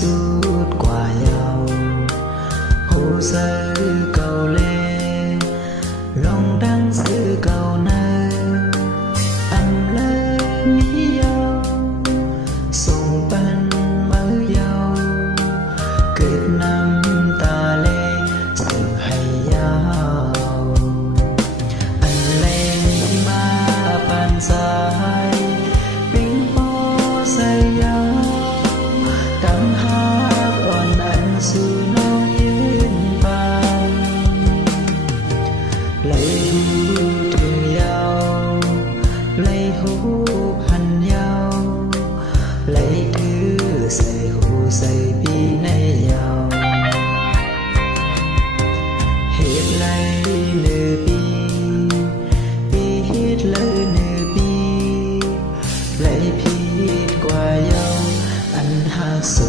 suốt quả giàu hồ sơ cầu lê lòng đang giữ cầu nơi âm lê mỹ dâu sông ban mới dâu kết năm ta lê sự hay giàu anh lên ma ban dài bình phố xây dâu đắm hát on anh su nó yên vang lấy hú trường dâu lấy hú hành dâu lấy thứ xây hú xây bi nay dâu hết lấy nữ bi hết lấy nữ bi lấy phiết qua dâu anh hát sầu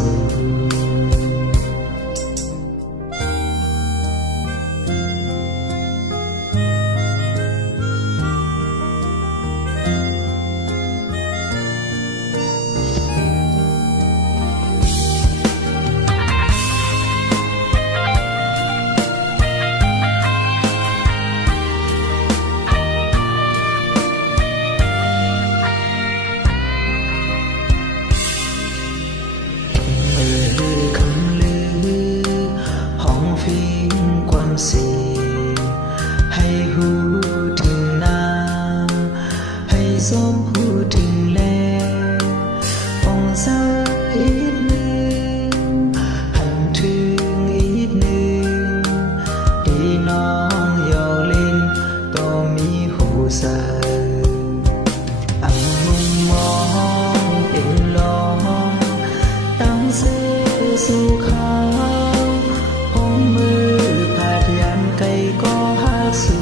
hay hú trường na hay xóm hú trường lê phòng xa ít nương hành thương ít nương đi non giàu lên to mi hồ sa anh mong mong tình lo đang sẽ su khao hôm mưa phạt dàn cây có hát su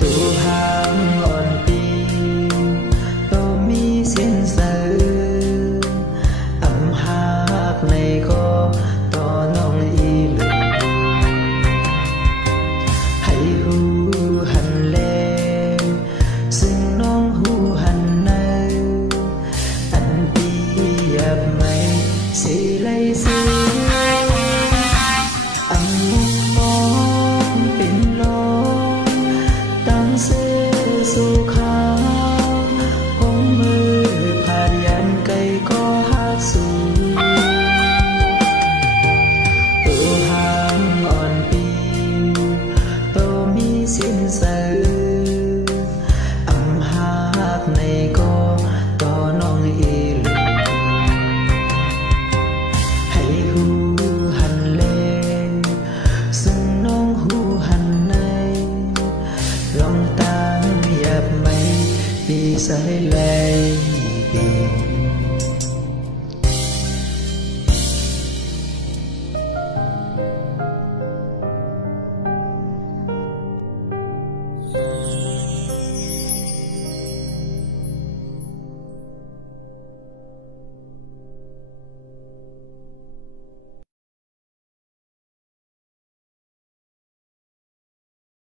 tu hàng on tim tô mi xiên sơ âm hát này có to nong y lửa hãy hu hành lên xưng non hu hành nơi anh đi gặp mày xì lấy xì su khao hôm mưa phạt dàn cây có hát su tu hàng on tim tô mi xiên sơ âm hát này có to non y lửa hãy hu hành lên xưng non hu hành này lòng ta dập mây vì say lệ